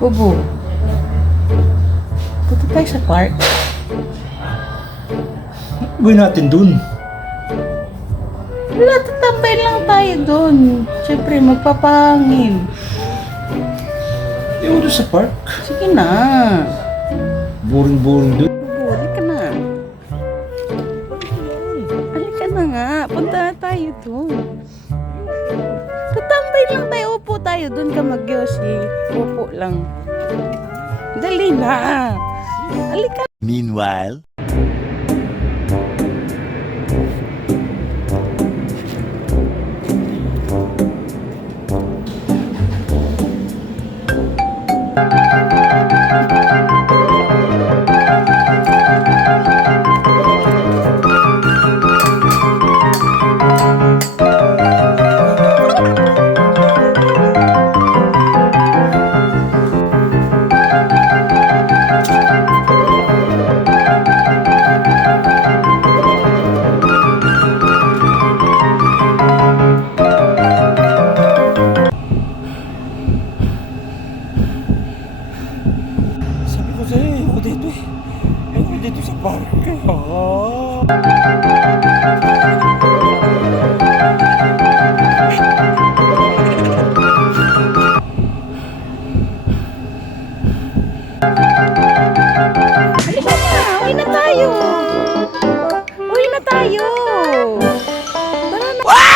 Bubu, punta tayo sa park. Gawin natin dun. Wala, tatambay lang tayo doon. Siyempre, magpapahangin. Ewan doon sa park. Sige na. Boring-boring dun. Bubu, halika na. Halika na nga. Punta na tayo doon. Tatambay lang tayo. Upo tayo doon ka mag-yosi. Upo lang. Dali na. Halika. Meanwhile, Sabi ko sa'yo, ayoko dito eh. Ayoko dito sa park eh. Halika na. Uwi na tayo. Uwi na tayo. Tara na.